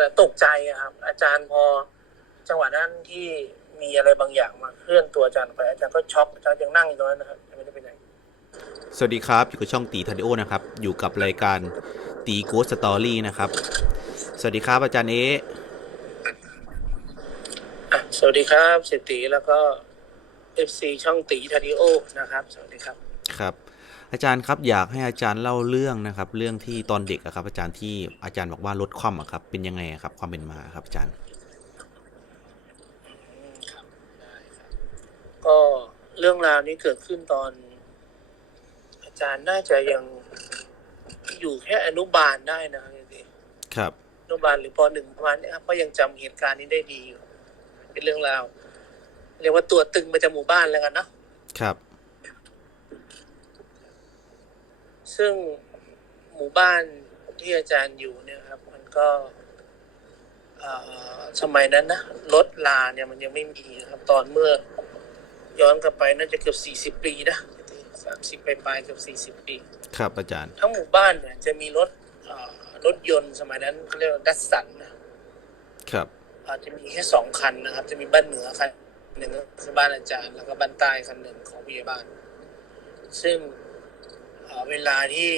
แหละตกใจอะครับ อาจารย์พอ จังหวะนั้นที่มีอะไรบางอย่างมาเคลื่อนตัวอาจารย์ไปอาจารย์ก็ช็อกอาจารย์ยังนั่งอยู่ตรงนั้นนะครับยังไม่ได้ไปไหนสวัสดีครับ อยู่กับช่องตีทันโอนะครับ อยู่กับรายการตีโกสตอรี่นะครับ สวัสดีครับอาจารย์เอะอะสวัสดีครับเศรษฐีแล้วก็เอฟซีช่องตีทาริโอนะครับ สวัสดีครับครับ อาจารย์ครับอยากให้อาจารย์เล่าเรื่องนะครับ เรื่องที่ตอนเด็กอะครับ อาจารย์ที่อาจารย์บอกว่ารถคว่ำอะครับ เป็นยังไงอะครับ ความเป็นมาครับ อาจารย์อืมครับได้ครับก็เรื่องราวนี้เกิดขึ้นตอน อาจารย์น่าจะยังอยู่แค่อนุบาลได้นะครับจริงครับๆอนุบาลหรือปหนึ่งประมาณเนี้ยครับก็ยังจำเหตุการณ์นี้ได้ดีอยู่เป็นเรื่องราวเรียกว่าตัวตึงประจำหมู่บ้านแล้วกันเนาะครับ ซึ่งหมู่บ้านที่อาจารย์อยู่เนี่ยครับ มันก็เอ่อสมัยนั้นนะรถลาเนี่ยมันยังไม่มีนะครับ ตอนเมื่อ ย้อนกลับไปน่าจะเกือบสี่สิบปีนะสามสิบปลายๆเกือบสี่สิบ40ปี ครับอาจารย์ ทั้งหมู่บ้านเนี่ยจะมีรถเอ่อรถยนต์สมัยนั้นเขาเรียกว่าดัสสันนะครับอาจจะมีแค่สองคันนะครับ จะมีบ้านเหนือคันหนึ่งก็คือบ้านอาจารย์ แล้วก็บ้านใต้คันหนึ่งของผู้ใหญ่บ้านซึ่ง เอ่อเวลาที่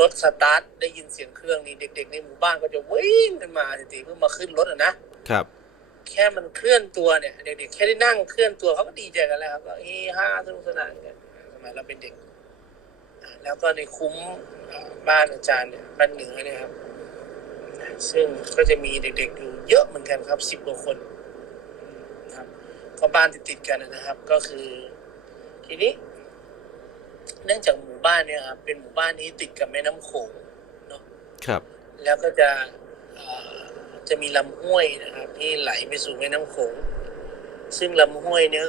รถสตาร์ทได้ยินเสียงเครื่องนี้เด็ก ๆ ในหมู่บ้านก็จะวิ่งกันมาทันทีเพื่อมาขึ้นรถอะนะครับ แค่มันเคลื่อนตัวเนี่ยเด็กๆแค่ได้นั่งเคลื่อนตัวเขาก็ดีใจกันแล้วครับก็เฮฮาสนุกสนานกันสมัยเราเป็นเด็กอ่าแล้วก็ในคุ้มอ่าบ้านอาจารย์เนี่ยบ้านเหนือเนี่ยครับ ซึ่งก็จะมีเด็กๆอยู่เยอะเหมือนกันครับสิบกว่าคนอืมครับก็บ้านติดๆกันนะครับ ก็คือ ทีนี้ เนื่องจากหมู่บ้านเนี่ยครับเป็นหมู่บ้านที่ติดกับแม่น้ำโขงเนาะครับ แล้วก็จะเอ่อจะมีลำห้วยนะครับที่ไหลไปสู่แม่น้ำโขงซึ่งลำห้วยเนี่ย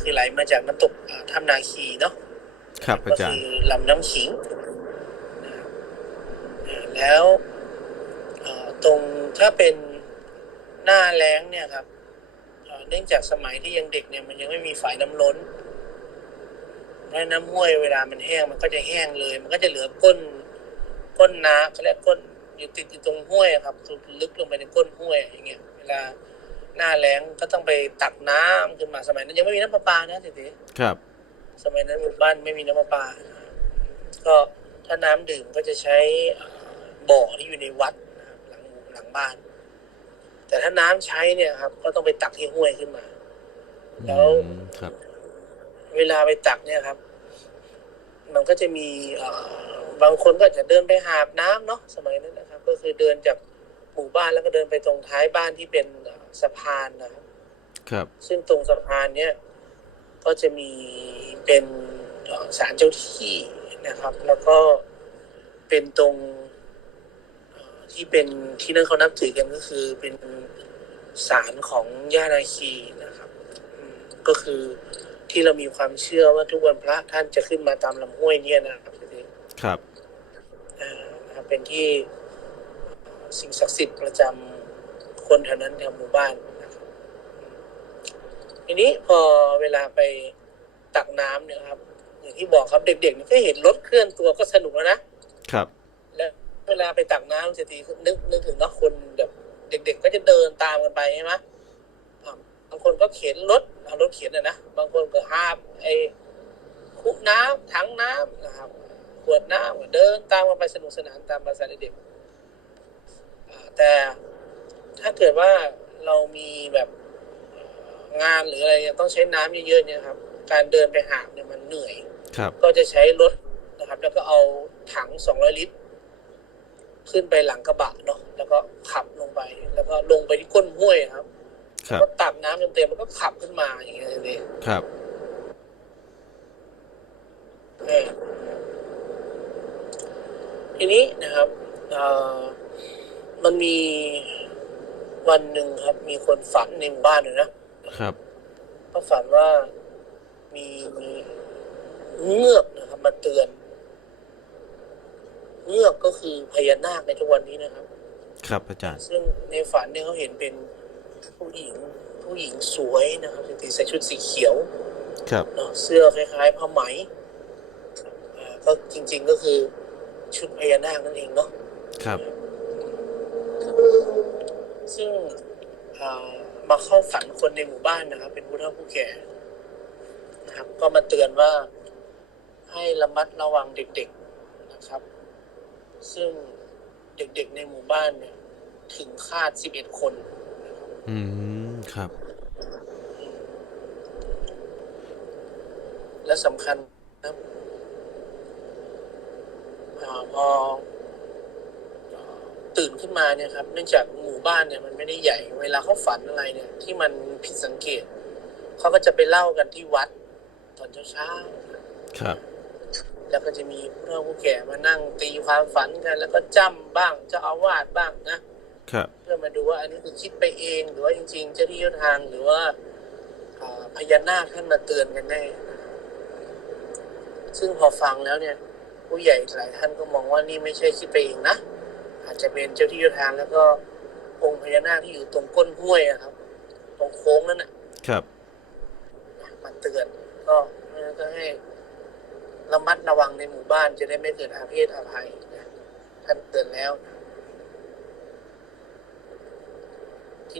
คือไหลมาจากน้ำตกอ่าถ้ำนาคีเนาะครับอาก็จารคืย์อลำน้ำขิงนะครับอ่าแล้วเอ่อตรงถ้าเป็นหน้าแล้งเนี่ยครับเอ่อเนื่องจากสมัยที่ยังเด็กเนี่ยมันยังไม่มีฝายน้ำล้น และน้ำห้วยเวลามันแห้งมันก็จะแห้งเลย มันก็จะเหลือก้นก้นน้ำเขาเรียกก้นอยู่ติดอยู่ตรงห้วยอะครับลึกลงไปในก้นห้วยอย่างเงี้ยเวลาหน้าแล้งก็ต้องไปตักน้ำขึ้นมาสมัยนั้นยังไม่มีน้ำประปานะทีทีครับ สมัยนั้นหมู่บ้านไม่มีน้ำประปา ก็ถ้าน้ำดื่มก็จะใช้เอ่อบ่อที่อยู่ในวัดนะครับหลังหลังบ้าน แต่ถ้าน้ำใช้เนี่ยครับ ก็ต้องไปตักที่ห้วยขึ้นมา แล้วอืมครับ เวลาไปตักเนี่ยครับ มันก็จะมีเอ่อบางคนก็อาจจะเดินไปหาบน้ำเนาะสมัยนั้นนะครับ ก็คือเดินจากหมู่บ้านแล้วก็เดินไปตรงท้ายบ้านที่เป็นเอ่อสะพานนะครับ ครับ ซึ่งตรงสะพานเนี่ย ก็จะมีเป็นเอ่อศาลเจ้าที่นะครับ แล้วก็เป็นตรงเอ่อที่เป็นที่นั่นเขานับถือกันก็คือเป็นศาลของย่านาคีนะครับอืมก็คือ ที่เรามีความเชื่อว่าทุกวันพระท่านจะขึ้นมาตามลำห้วยเนี่ยนะครับครับอ่านะครับเป็นที่สิ่งศักดิ์สิทธิ์ประจำคนแถวนั้นแถวหมู่บ้านนะครับทีนี้พอเวลาไปตักน้ำเนี่ยครับ อย่างที่บอกครับเด็กๆเนี่ยก็เห็นรถเคลื่อนตัวก็สนุกแล้วนะครับ แล้วเวลาไปตักน้ำเศรษฐีนึกนึกถึงเนาะคนแบบเด็ก ๆ ก็จะเดินตามกันไปใช่ไหมอ่าบางคนก็เข็นรถเอารถเข็นนะนะบางคนก็หาบไอ้คุน้ำถังน้ำนะครับขวดน้ำก็เดินตามกันไปสนุกสนานตามภาษาเด็กๆอ่าแต่ถ้าเกิดว่าเรามีแบบเอ่องานหรืออะไรเนี่ยต้องใช้น้ำเยอะๆเนี่ยครับ การเดินไปหาบเนี่ยมันเหนื่อยครับ ก็จะใช้รถนะครับ แล้วก็เอาถัง200ลิตร ขึ้นไปหลังกระบะเนาะแล้วก็ขับลงไป แล้วก็ลงไปที่ก้นห้วยครับครับ ก็ตักน้ำเต็มๆมันก็ขับขึ้นมาอย่างเงี้ยเลยครับเออทีนี้นะครับเอ่อมันมีวันหนึ่งครับ มีคนฝันในหมู่บ้านเลยนะครับก็ฝันว่ามีเงือกนะครับมาเตือน เงือกก็คือพญานาคในทุกวันนี้นะครับ ครับอาจารย์ ซึ่งในฝันเนี่ยเขาเห็นเป็น ผู้หญิงผู้หญิงสวยนะครับใส่ชุดสีเขียวครับเนาะเสื้อคล้ายๆผ้าไหมอ่าก็จริง ๆก็คือชุดพญานาคนั่นเองเนาะครับ ซึ่งอ่ามาเข้าฝันคนในหมู่บ้านนะครับ เป็นผู้เฒ่าผู้แก่นะครับ ก็มาเตือนว่าให้ระมัดระวังเด็กๆนะครับ ซึ่งเด็กๆในหมู่บ้านเนี่ยถึงคาด11คน อืม ครับ และสำคัญนะครับอาพออ่าตื่นขึ้นมาเนี่ยครับ เนื่องจากหมู่บ้านเนี่ยมันไม่ได้ใหญ่ เวลาเขาฝันอะไรเนี่ย ที่มันผิดสังเกต เขาก็จะไปเล่ากันที่วัด ตอนเช้าๆครับ แล้วก็จะมีผู้เฒ่าผู้แก่มานั่งตีความฝันกัน แล้วก็จ้ำบ้างเจ้าอาวาสบ้างนะครับ เพื่อมาดูว่าอันนี้คือคิดไปเองหรือว่าจริงๆเจ้าที่เจ้าทางหรือว่าอ่าพญานาคท่านมาเตือนกันแน่ซึ่งพอฟังแล้วเนี่ย ผู้ใหญ่หลายท่านก็มองว่านี่ไม่ใช่คิดไปเองนะอาจจะเป็นเจ้าที่เจ้าทางแล้วก็องค์พญานาคที่อยู่ตรงก้นห้วยอะครับ ตรงโค้งนั่นน่ะครับมาเตือนก็ก็ให้ระมัดระวังในหมู่บ้านจะได้ไม่เกิดอาเพศอาภัยนะท่านเตือนแล้ว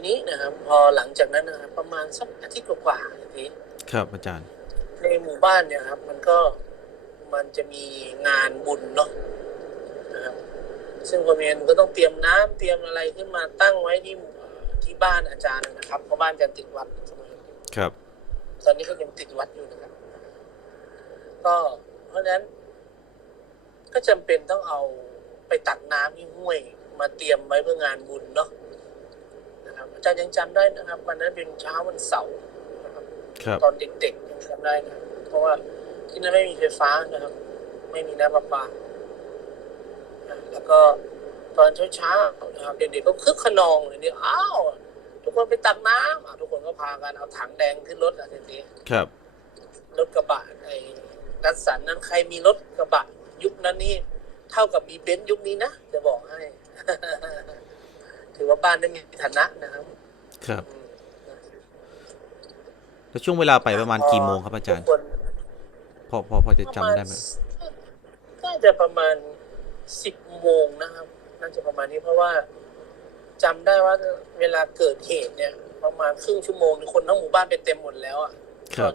ทีนี้นะครับ พอหลังจากนั้นนะครับประมาณสักอาทิตย์กว่าๆอย่างนี้ครับอาจารย์ ในหมู่บ้านเนี่ยครับ มันก็มันจะมีงานบุญเนาะนะครับซึ่งคนเรียนก็ต้องเตรียมน้ำเตรียมอะไรขึ้นมาตั้งไว้ที่หมู่เอ่อที่บ้านอาจารย์นะครับเพราะบ้านอาจารย์ติดวัดสมัยนั้นครับ ตอนนี้ก็ยังติดวัดอยู่นะครับ ก็เพราะฉะนั้น ก็จำเป็นต้องเอาไปตักน้ำที่ห้วย มาเตรียมไว้เพื่องานบุญเนาะนะครับ อาจารย์ยังจำได้นะครับ วันนั้นเป็นเช้าวันเสาร์นะครับครับตอนเด็กๆยังจำได้นะเพราะว่าที่นั่นไม่มีไฟฟ้านะครับ ไม่มีน้ำประปานะแล้วก็ตอนเช้าๆนะครับเด็กๆก็คึกขนองเลยเนี่ยอ้าวทุกคนไปตักน้ำอะทุกคนก็พากันเอาถังแดงขึ้นรถอะทีนี้ครับรถกระบะไอ้ดัสสันนั้นใครมีรถกระบะ ยุคนั้นนี่เท่ากับมีเบนซ์ยุคนี้นะจะบอกให้ ถือว่าบ้านได้มีฐานะนะครับ ครับอืมแล้วช่วงเวลาไปประมาณกี่โมงครับอาจารย์ทุกคนพอพอพอจะจำได้ไหมน่าจะประมาณสิบโมงนะครับ น่าจะประมาณนี้เพราะว่าจำได้ว่าเวลาเกิดเหตุเนี่ย ประมาณครึ่งชั่วโมงนี่คนทั้งหมู่บ้านไปเต็มหมดแล้วอะครับต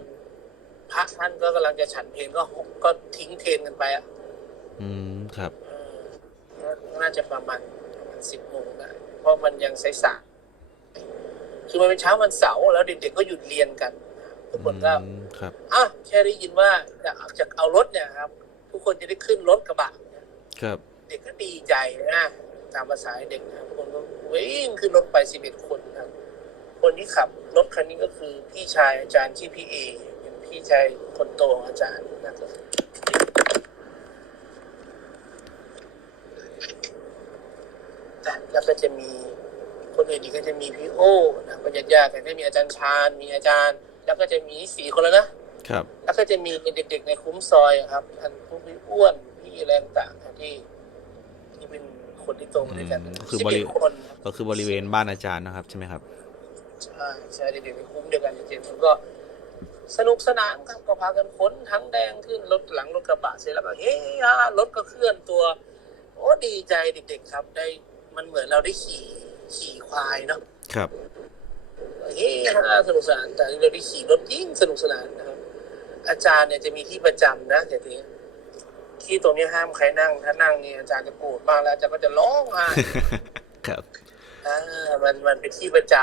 อนพระท่านก็กำลังจะฉันเพลก็ก็ทิ้งเทรนกันไปอะ อืมครับเออน่าจะประมาณประมาณสิบโมงนะ เพราะมันยังสายสายๆคือมันเป็นเช้าวันเสาร์แล้วเด็กๆก็หยุดเรียนกัน ทุกคนก็อืมครับอะแค่ได้ยินว่าจะจะเอารถเนี่ยครับ ทุกคนจะได้ขึ้นรถกระบะเนี่ยครับ เด็กก็ดีใจนะตามภาษาเด็กนะทุกคนก็วิ่งขึ้นรถไปสิบเอ็ดคนครับคนที่ขับรถคันนี้ก็คือพี่ชายอาจารย์ชื่อพี่เอเป็นพี่ชายคนโตของอาจารย์นะครับ แล้วก็จะมีคนอื่นอีกก็จะมีพี่โอ้นะปัญญาญาติก็มีอาจารย์ชาญมีอาจารย์ แล้วก็จะมีสี่คนแล้วนะครับ แล้วก็จะมีเด็กๆในคุ้มซอยอะครับท่านผู้พี่อ้วนพี่แรงต่างๆที่ที่เป็นคนที่โตมาด้วยกันอืมก็คือบริ11คนครับก็คือบริเวณบ้านอาจารย์นะครับใช่ไหมครับใช่ใช่เด็กๆในคุ้มเดียวกันเด็กๆมันก็สนุกสนานครับก็พากันขนทั้งแดงขึ้นรถหลังรถกระบะเสร็จแล้วก็เฮ้ยรถก็เคลื่อนตัว โอ้ดีใจเด็กๆครับได้ มันเหมือนเราได้ขี่ขี่ควายเนาะครับเฮ้ยสนุกสนานแต่เราได้ขี่รถยิ่งสนุกสนานนะครับ อาจารย์เนี่ยจะมีที่ประจำนะแต่ทีนี้ที่ตรงนี้ห้ามใครนั่ง ถ้านั่งเนี่ยอาจารย์จะโกรธมากแล้วอาจารย์ก็จะร้องไห้ครับอ่ามันมันเป็นที่ประจ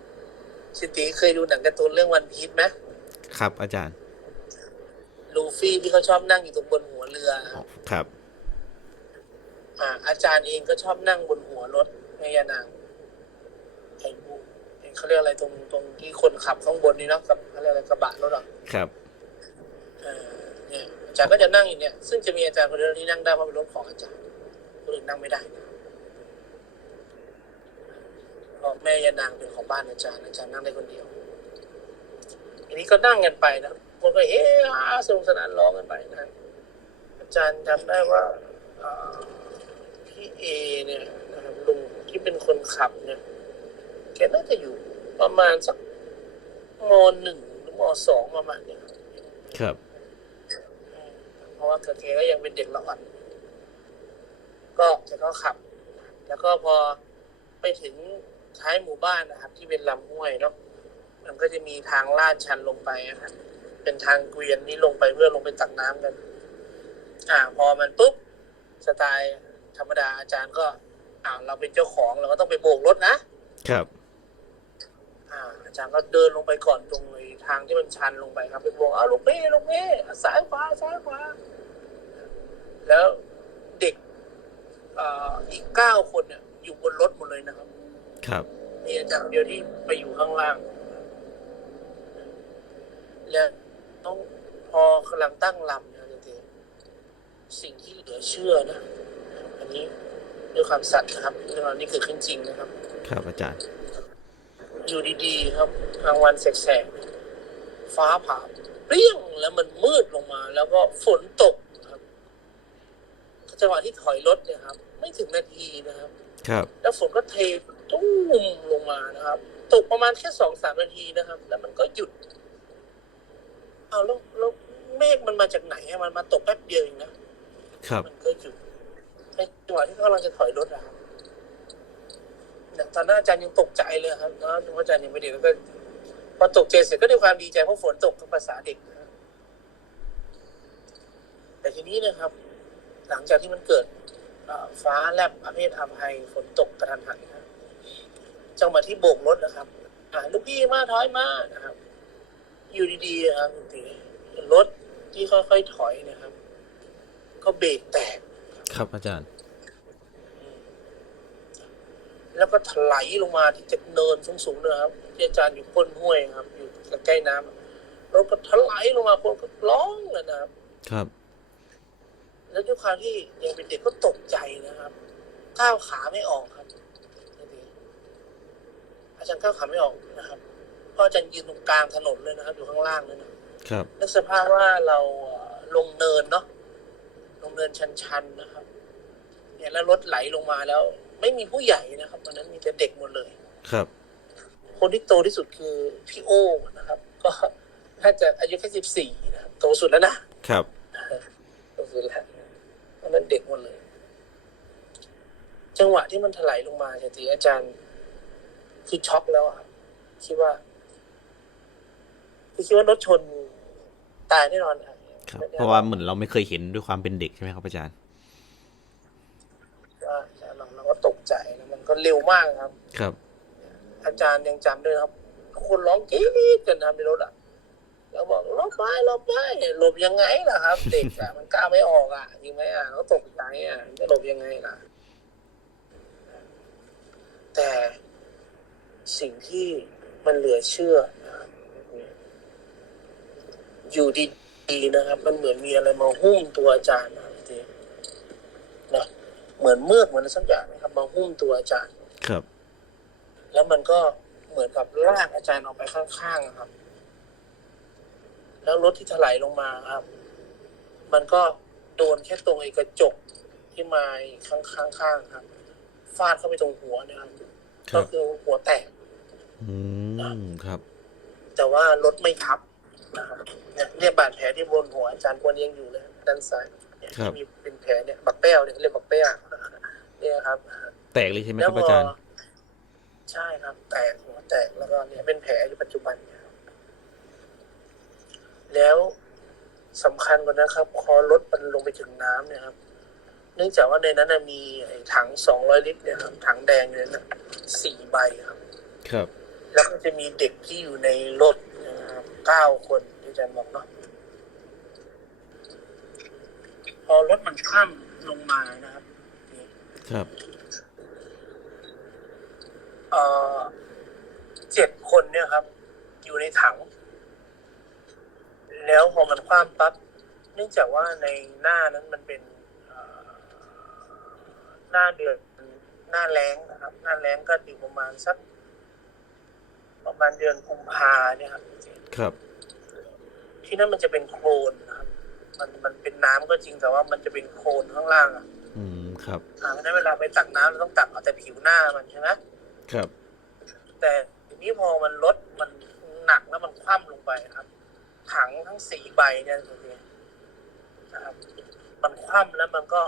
ำชิติเคยดูหนังการ์ตูนเรื่องวันพีชไหมครับ อาจารย์ ลูฟี่ที่เขาชอบนั่งอยู่ตรงบนหัวเรืออ๋อครับ อ่า อาจารย์เองก็ชอบนั่งบนหัวรถแม่ยานางไอ้บุไอ้เขาเรียกอะไรตรงตรงที่คนขับข้างบนนี่เนาะกับเขาเรียกอะไรกระบะรถอะครับเอ่อเนี่ยอาจารย์ก็จะนั่งอยู่เนี่ย ซึ่งจะมีอาจารย์คนเดียวที่นั่งได้เพราะเป็นรถของอาจารย์คนอื่นนั่งไม่ได้นะเพราะแม่ยานางเป็นของบ้านอาจารย์อาจารย์นั่งได้คนเดียวทีนี้ก็นั่งกันไปนะคนก็เฮ้ฮาสนุกสนานร้องกันไปนะอาจารย์จำได้ว่าเอ่อ พี่เอเนี่ยนะครับลุงที่เป็นคนขับเนี่ยแกน่าจะอยู่ประมาณสักมหนึ่งหรือมสองประมาณเนี้ยครับ เพราะว่าเกิดเคก็ยังเป็นเด็กละอ่อนก็จะก็ขับ แล้วก็พอไปถึงท้ายหมู่บ้านนะครับ ที่เป็นลำห้วยเนาะมันก็จะมีทางลาดชันลงไปนะครับเป็นทางเกวียนที่ลงไปเพื่อลงไปตักน้ำกัน อ่า พอมันปุ๊บสไตล์ ธรรมดาอาจารย์ก็อ่าเราเป็นเจ้าของเราก็ต้องไปโบกรถนะครับ อ่า อาจารย์ก็เดินลงไปก่อนตรงไอ้ทางที่มันชันลงไปครับไปบอกอ้าวลูกเพ่ลูกเพ่ซ้ายขวาซ้ายขวาแล้วเด็กเอ่ออีกเก้าคนเนี่ยอยู่บนรถหมดเลยนะครับ ครับมีอาจารย์เดียวที่ไปอยู่ข้างล่าง แล้วต้องพอกำลังตั้งลำนะจริงๆสิ่งที่เหลือเชื่อนะอั นนี้ด้วยความสัตย์นะครับเรื่องราวนี้เกิดขึ้นจริงนะครับ ครับอาจารย์ อยู่ดีๆครับกลางวันแสกๆฟ้าผ่าเปรี้ยงแล้วมันมืดลงมา แล้วก็ฝนตกครับจังหวะที่ถอยรถเนี่ยครับ ไม่ถึงนาทีนะครับ ครับ แล้วฝนก็เทตุ้มลงมานะครับ ตกประมาณแค่สองสามนาทีนะครับ แล้วมันก็หยุดเอาแล้วแล้วเมฆมันมาจากไหนอะมันมาตกแป๊บเดียวเองนะครับ มันก็หยุด ในจังหวะที่เขากำลังจะถอยรถนะครับตอนนั้นอาจารย์ยังตกใจเลยครับแล้วอาจารย์ยังไม่เด็กก็พอตกใจเสร็จก็ด้วยความดีใจเพราะฝนตกกับภาษาเด็กนะครับแต่ทีนี้นะครับ หลังจากที่มันเกิดฟ้าแลบอเพศอภัยฝนตกกระทันหันนะครับจังหวะที่โบกรถนะครับอ่าลูกพี่มาถอยมานะครับ อยู่ดีๆนะครับรถที่ค่อยๆถอยนะครับ ก็เบรกแตก ครับอาจารย์ แล้วก็ถลายลงมาที่จากเนินสูงๆนะครับที่อาจารย์อยู่ก้นห้วยครับ อยู่ใกล้น้ำรถก็ถลายลงมาคนก็ร้องเลยนะครับ ครับ แล้วด้วยความที่ยังเป็นเด็กก็ตกใจนะครับก้าวขาไม่ออกครับ อาจารย์ก้าวขาไม่ออกนะครับเพราะอาจารย์ยืนตรงกลางถนนเลยนะครับ อยู่ข้างล่างเลยนะครับนึกสภาพว่าเราเอ่อลงเนินเนาะลงเนินชันๆนะครับ เนี่ยแล้วรถไหลลงมาแล้ว ไม่มีผู้ใหญ่นะครับ ตอนนั้นมีแต่เด็กหมดเลย ครับ คนที่โตที่สุดคือพี่โอนะครับ ก็น่าจะอายุแค่สิบสี่นะครับโตสุดแล้วนะครับก็คือแล้วตอนนั้นเด็กหมดเลย จังหวะที่มันถลายลงมาจริงๆอาจารย์คือช็อกแล้วอะครับคิดว่าคือคิดว่ารถชนตายแน่นอนอะ ครับเพราะว่าเหมือนเราไม่เคยเห็นด้วยความเป็นเด็กใช่ไหมครับอาจารย์ว่าเราเราก็ตกใจแล้วมันก็เร็วมากครับ ครับ อาจารย์ยังจำได้นะครับทุกคนร้องกรี๊ดกันนะครับในรถอะแล้วบอกหลบไปหลบไปหลบยังไงล่ะครับ เด็กอะมันกล้าไม่ออกอะจริงไหมอะเขาตกใจอะจะหลบยังไงล่ะ แต่สิ่งที่มันเหลือเชื่อนะครับอยู่ดี ๆนะครับ มันเหมือนมีอะไรมาหุ้มตัวอาจารย์นะครับจริงๆนะเหมือนเมือกเหมือนอะไรสักอย่างนะครับมาหุ้มตัวอาจารย์ ครับ แล้วมันก็เหมือนกับลากอาจารย์ออกไปข้างๆอะครับ แล้วรถที่ถลายลงมาครับ มันก็โดนแค่ตรงไอ้กระจกที่มาข้างๆข้างๆครับฟาดเข้าไปตรงหัวเนะครับครัก็บคือหัวแตก อืม ครับ แต่ว่ารถไม่ทับนะครับ เนี่ยเนี่ยบาดแผลที่บนหัวอาจารย์ควรยังอยู่เลยด้านซ้ายเนี่ยครับที่มีเป็นแผลเนี่ยบักแป้วเนี่ยเขาเรียกบักแป้วเนี่ยครับ แตกเลยใช่ไหมครับอาจารย์ ใช่ครับ แตกหัวแตกแล้วก็เนี่ยเป็นแผลอยู่ปัจจุบันเนี่ยครับแล้วสำคัญกว่านะครับ พอรถมันลงไปถึงน้ำเนี่ยครับ เนื่องจากว่าในนั้นนะมีไอ้ถังสองร้อยลิตรเนี่ยครับถังแดงอยู่เนี่ยสี่ใบครับ ครับ แล้วก็จะมีเด็กที่อยู่ในรถนะครับ เก้าคนที่อาจารย์บอกเนาะพอรถมันข้ามลงมานะครับนี่ครับเอ่อเจ็ดคนเนี่ยครับ อยู่ในถัง แล้วพอมันคว่ำปั๊บเนื่องจากว่าในหน้านั้นมันเป็นเอ่อหน้าเดือนหน้าแล้งนะครับ หน้าแล้งก็อยู่ประมาณสักประมาณเดือนกุมภาเนี่ยครับ ครับ ที่นั่นมันจะเป็นโคลนนะครับ มันมันเป็นน้ำก็จริงแต่ว่ามันจะเป็นโคลนข้างล่างอะอืมครับอ่าเพราะฉะนั้นเวลาไปตักน้ำเราต้องตักเอาแต่ผิวหน้ามันใช่ไหมครับ แต่ทีนี้พอมันลดมันหนักแล้วมันคว่ำลงไปครับ ถังทั้งสี่ใบเนี่ยคุณเองนะครับ มันคว่ำแล้วมันก็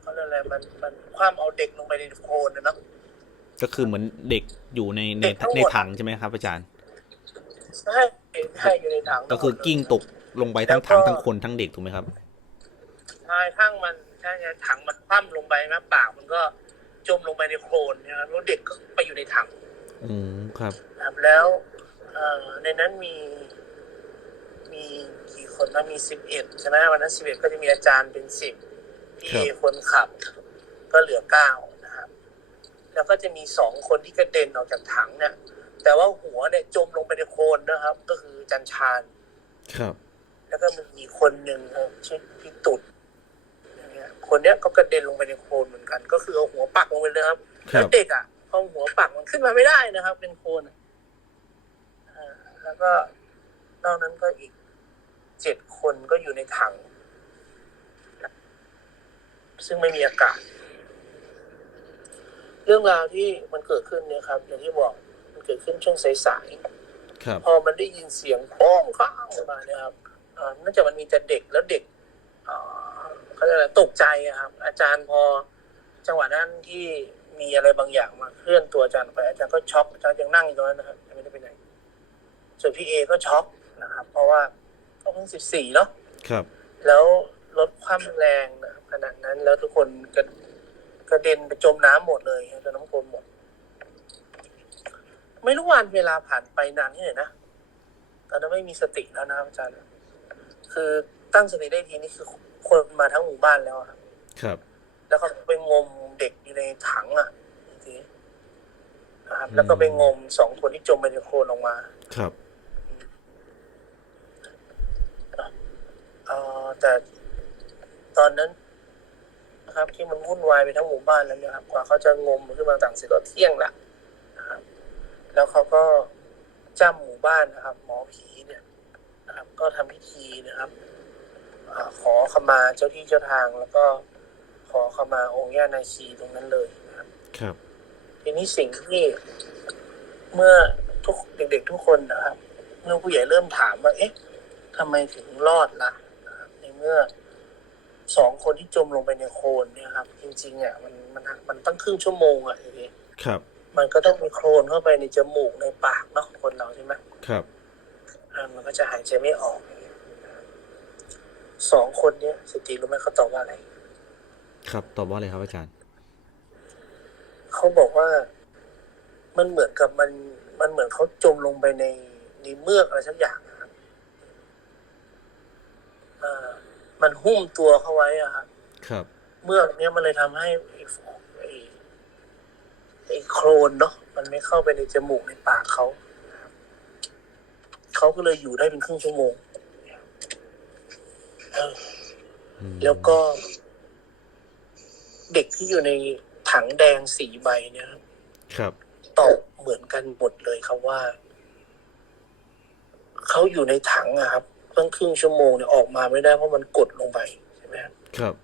เขาเรียกอะไรมันมันคว่ำเอาเด็กลงไปในโคลนนะเนาะ ก็คือเหมือนเด็กอยู่ในในเด็กทั้งหมดในถังใช่ไหมครับ อาจารย์ใช่ใช่อยู่ในถังก็คือกิ้งตกลงไปทั้งถังทั้งคนทั้งเด็กถูกไหมครับใช่ทั้งมันใช่ใช่ถังมันคว่ำลงไปนะปากมันก็จมลงไปในโคลนนะครับแล้วเด็กก็ไปอยู่ในถัง อืมครับนะครับแล้วเอ่อในนั้นมี มีกี่คนนะมีสิบเอ็ดใช่ไหมวันนั้นสิบเอ็ดก็จะมีอาจารย์เป็นสิบพี่ครับเอคนขับ ก็เหลือเก้านะครับ แล้วก็จะมีสองคนที่กระเด็นออกจากถังเนี่ยแต่ว่าหัวเนี่ยจมลงไปในโคลนนะครับ ก็คืออาจันชาญครับ แล้วก็มีอีกคนหนึ่งครับชื่อพี่ตุดอย่างเงี้ยคนเนี้ยก็กระเด็นลงไปในโคลนเหมือนกัน ก็คือเอาหัวปักลงไปเลยครับครัแล้วบเด็กอะพอหัวปักมันขึ้นมาไม่ได้นะครับ เป็นโคลนอะอ่าแล้วก็นอกนั้นก็อีกเจ็ดคนก็อยู่ในถัง ซึ่งไม่มีอากาศเรื่องราวที่มันเกิดขึ้นเนี่ยครับ อย่างที่บอกมันเกิดขึ้นช่วงสายๆครับพอมันได้ยินเสียงโค้งข้างออกมาเนี่ยครับอ่าน่าจะมันมีแต่เด็กแล้วเด็กอ่าเขาเรียกอะไรตกใจอะครับ อาจารย์พอจังหวะนั้นที่มีอะไรบางอย่างมาเคลื่อนตัวอาจารย์ไปอาจารย์ก็ช็อกอาจารย์ยังนั่งอยู่ตรงนั้นนะครับยังไม่ได้ไปไหนส่วนพี่เอก็ช็อกนะครับ เพราะว่าเขาเพิ่งสิบสี่เนาะครับ แล้วลดความแรงนะครับขนาดนั้นแล้วทุกคนกระ กระเด็นไปจมน้ำหมดเลยจมน้ำโคลนหมด ไม่รู้วันเวลาผ่านไปนานแค่ไหนนะตอนนั้นไม่มีสติแล้วนะครับอาจารย์ คือตั้งสติได้ทีนี่คือคนมาทั้งหมู่บ้านแล้วอะครับ ครับ แล้วก็ไปงมเด็กอยู่ในถังอะทีนี้นะครับ แล้วก็ไปงมสองคนที่จมไปในโคลนออกมา ครับเอ่อแต่ตอนนั้น นะครับ ที่มันวุ่นวายไปทั้งหมู่บ้านแล้วเนี่ยครับ กว่าเขาจะงมขึ้นมาต่างเสร็จก็เที่ยงละนะครับ แล้วเขาก็จ้ำหมู่บ้านนะครับ หมอผีเนี่ยนะครับ ก็ทำพิธีนะครับอาขอขมาเจ้าที่เจ้าทาง แล้วก็ขอขมาองค์ย่านาคีตรงนั้นเลยนะครับ ครับทีนี้สิ่งที่เมื่อทุกเด็ก ๆ ทุกคนนะครับ เมื่อผู้ใหญ่เริ่มถามว่า เอ๊ะทำไมถึงรอดล่ะนะครับในเมื่อ สองคนที่จมลงไปในโคลนเนี่ยครับ จริงๆอะมันมันมันตั้งครึ่งชั่วโมงอะทีนี้ครับ มันก็ต้องมีโคลนเข้าไปในจมูกในปากเนาะคนเราใช่ไหมครับอ่ามันก็จะหายใจไม่ออกสองคนเนี้ยสติรู้ไหมเขาตอบว่าอะไร ครับตอบว่าอะไรครับอาจารย์ เขาบอกว่ามันเหมือนกับมันมันเหมือนเขาจมลงไปในในเมือกอะไรสักอย่างนะครับอ่า มันหุ้มตัวเขาไว้อะครับครับเมือกเนี้ยมันเลยทำให้ไอ้ไอ้ไอ้โครนเนาะมันไม่เข้าไปในจมูกในปากเขาเขาก็เลยอยู่ได้เป็นครึ่งชั่วโมงเอออืมแล้วก็ เด็กที่อยู่ในถังแดงสีใบเนี่ยครับครับตอบเหมือนกันหมดเลยครับว่า เขาอยู่ในถังอะครับ เพิ่งครึ่งชั่วโมงเนี่ยออกมาไม่ได้เพราะมันกดลงไปใช่ไหมครับครับ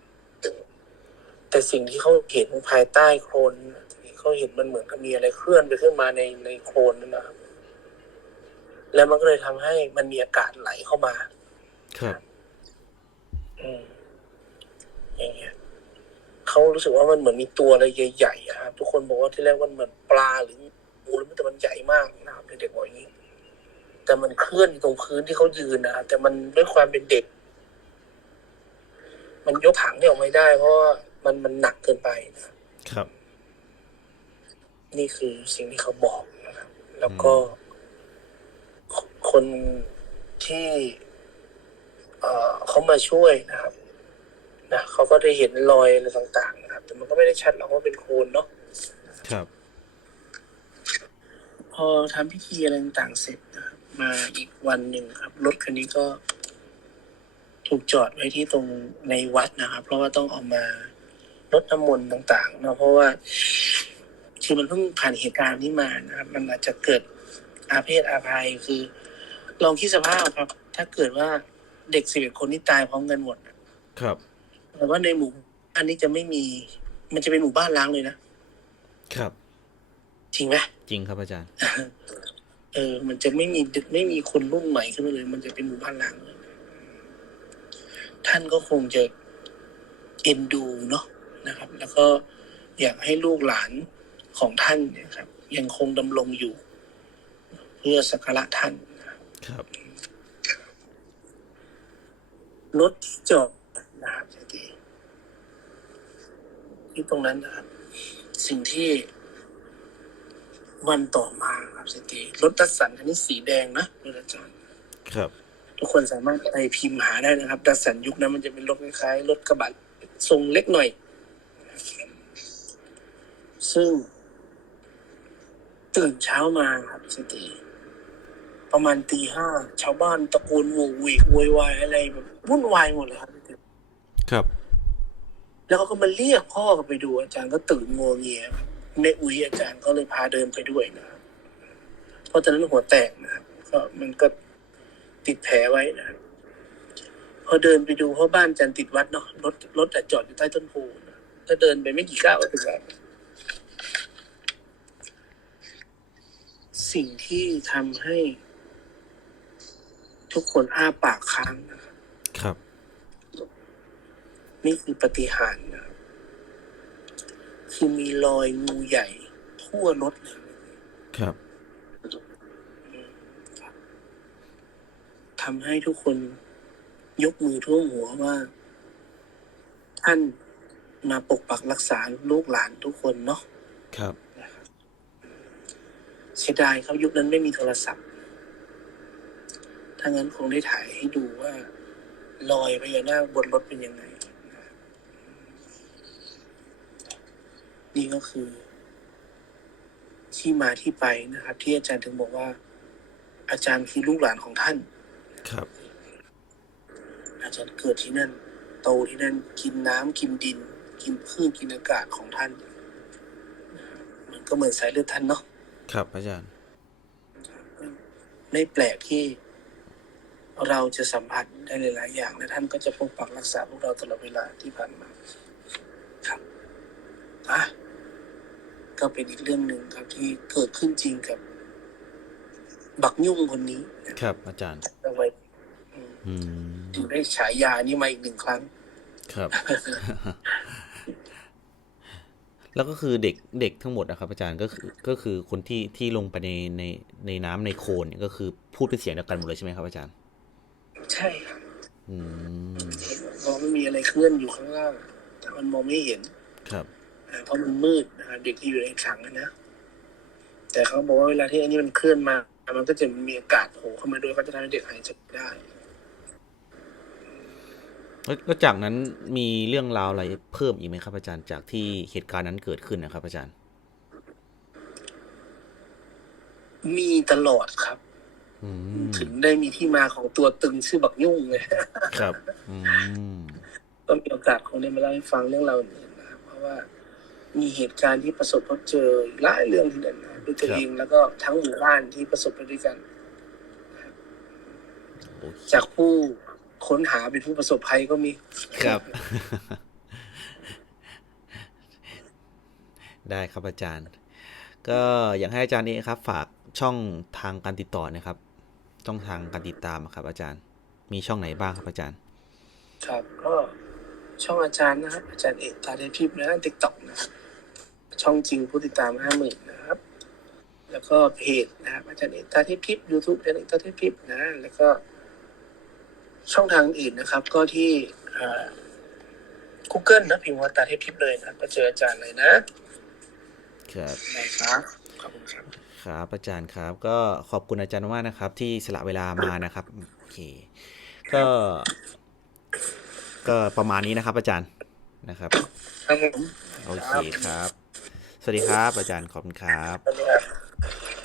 แต่สิ่งที่เขาเห็นภายใต้โคลนที่เขาเห็นมันเหมือนกับมีอะไรเคลื่อนไปขึ้นมาในในโคลนนั่นนะครับแล้วมันก็เลยทำให้มันมีอากาศไหลเข้ามา ครับ อืมอย่างเงี้ยเขารู้สึกว่ามันเหมือนมีตัวอะไรใหญ่ๆอะครับ ทุกคนบอกว่าที่แรกมันเหมือนปลาหรืองูหรือแต่มันใหญ่มากนะครับเด็กๆบอกอย่างนี้ แต่มันเคลื่อนอยู่ตรงพื้นที่เขายืนนะครับแต่มันด้วยความเป็นเด็ก มันยกถังเนี่ยออกไม่ได้ เพราะว่ามันมันหนักเกินไปนะครับครับนี่คือสิ่งที่เขาบอกนะครับ แล้วก็คคนที่ เอ่อเขามาช่วยนะครับนะเขาก็ได้เห็นรอยอะไรต่าง ๆ นะครับ แต่มันก็ไม่ได้ชัดหรอกว่าเป็นโคลนเนาะครับ พอทำพิธีอะไรต่างๆเสร็จนะครับ มาอีกวันหนึ่งครับ รถคันนี้ก็ ถูกจอดไว้ที่ตรงในวัดนะครับ เพราะว่าต้องเออกมารดน้ำมนต์ต่างๆเนอะเพราะว่าคือมันเพิ่งผ่านเหตุการณ์นี้มานะครับ มันอาจจะเกิดอาเพศอาภัยคือ ลองคิดสภาพครับ ถ้าเกิดว่าเด็กสิบเอ็ดคนที่ตายพร้อมกันหมดครับ แต่ว่าในหมู่อันนี้จะไม่มี มันจะเป็นหมู่บ้านล้างเลยนะครับ จริงไหมจริงครับอาจารย์ เออ มันจะไม่มีไม่มีคนรุ่นใหม่ขึ้นมาเลย มันจะเป็นหมู่บ้านล้างเลยท่านก็คงจะเอ็นดูเนาะนะครับ แล้วก็อยากให้ลูกหลานของท่านเนี่ยครับ ยังคงดำรงอยู่ เพื่อสักการะท่านนะครับครับรถที่จอดนะครับเศรษฐีที่ตรงนั้นนะครับ สิ่งที่ วันต่อมาครับเศรษฐีรถดัสสันคันนี้สีแดงนะรถอาจารย์ครับ ทุกคนสามารถไปพิมพ์หาได้นะครับดัสสันยุคนั้นมันจะเป็นรถคล้ายๆรถกระบะทรงเล็กหน่อย ซึ่ง ตื่นเช้ามาครับเศรษฐีประมาณตีห้าชาวบ้านตะโกนโวกเวกโวยวายอะไรแบบวุ่นวายหมดเลยครับเศรษฐีครับ แล้วเขาก็มาเรียกพ่อกันไปดูอาจารย์ก็ตื่นงวงเงียครับ แม่อุ้ยอาจารย์ก็เลยพาเดินไปด้วยนะครับ เพราะตอนนั้นหัวแตกนะครับก็มันก็ติดแผลไว้นะครับ พอเดินไปดูเพราะบ้านอาจารย์ติดวัดเนาะรถรถอะจอดอยู่ใต้ต้นโพนะก็เดินไปไม่กี่ก้าวก็ถึงแล้วสิ่งที่ทำให้ทุกคนอ้าปากค้างนะครับครับนี่คือปฏิหารย์นะ ครับคือมีรอยงูใหญ่ทั่วรถเลยครับทำให้ทุกคนยกมือท่วมหัวว่า ท่านมาปกปักรักษาลูกหลานทุกคนเนาะครับเสียดายครับยุคนั้นไม่มีโทรศัพท์ ถ้างั้นคงได้ถ่ายให้ดูว่า รอยพญานาคบนรถเป็นยังไง นี่ก็คือ ที่มาที่ไปนะครับ ที่อาจารย์ถึงบอกว่า อาจารย์คือลูกหลานของท่าน ครับ อาจารย์เกิดที่นั่น โตที่นั่นกินน้ำกินดิน กินพืชกินอากาศของท่าน มันก็เหมือนสายเลือดท่านเนาะครับ อาจารย์ ไม่แปลกที่เราจะสัมผัสได้หลายๆอย่าง และท่านก็จะปกปักรักษาพวกเราตลอดเวลาที่ผ่านมา ครับอะ ก็เป็นอีกเรื่องหนึ่งครับ ที่เกิดขึ้นจริงกับ บักยุ่งคนนี้นะครับ อาจารย์เอาไว้อืมอืมถึงได้ฉายานี้มาอีกหนึ่งครั้ง ครับ แล้วก็คือเด็กเด็กทั้งหมดนะครับ อาจารย์ก็คือก็คือคนที่ที่ลงไปในในในน้ำในโคลนเนี่ยก็คือพูดเป็นเสียงเดียวกันหมดเลยใช่ไหมครับ อาจารย์ ใช่ครับอืมเพราะไม่มีอะไรเคลื่อนอยู่ข้างล่างแต่มันมองไม่เห็นครับอ่า เพราะมันมืดนะครับเด็กที่อยู่ในถังอะนะแต่เขาบอกว่าเวลาที่อันนี้มันเคลื่อนมา มันก็จะมีอากาศโผล่เข้ามาด้วยก็จะทำให้เด็กหายใจได้แล้วแล้วจากนั้นมีเรื่องราวอะไรเพิ่มอีกไหมครับอาจารย์จากที่เหตุการณ์นั้นเกิดขึ้นนะครับ อาจารย์ มีตลอดครับอืมถึงได้มีที่มาของตัวตึงชื่อบักยุ่งเลยครับอืมก็มีโอกาสคงได้มาเล่าให้ฟังเรื่องราวอื่นๆนะครับเพราะว่า มีเหตุการณ์ที่ประสบพบเจอหลายเรื่องที่เด่นนะด้วยตัวครับเองแล้วก็ทั้งหมู่บ้านที่ประสบไปด้วยกันโอเคจากผู้ค้นหาเป็นผู้ประสบภัยก็มีครับ ได้ครับอาจารย์ ก็อยากให้อาจารย์นี้ครับ ฝากช่องทางการติดต่อนะครับ ช่องทางการติดตามอะครับ อาจารย์ มีช่องไหนบ้างครับอาจารย์ ครับก็ ช่องอาจารย์นะครับ อาจารย์เอกตาเทพิบนะติ๊กต็อกนะครับช่องจริงผู้ติดตามห้าหมื่นนะครับ แล้วก็เพจนะครับอาจารย์เอกตาเทพิบยูทูบอาจารย์เอกตาเทพิบนะ แล้วก็ ช่องทางอื่นนะครับ ก็ที่อ่า Google นะพิมพ์ว่าตาเทพทิพย์เลยนะก็เจออาจารย์เลยนะครับนะครับขอบคุณครับครับอาจารย์ครับ ก็ขอบคุณอาจารย์มากนะครับ ที่สละเวลามานะครับโอเคก็ ก็ประมาณนี้นะครับ อาจารย์นะครับครับผมโอเคครับ สวัสดีครับ อาจารย์ขอบคุณครับ สวัสดีครับ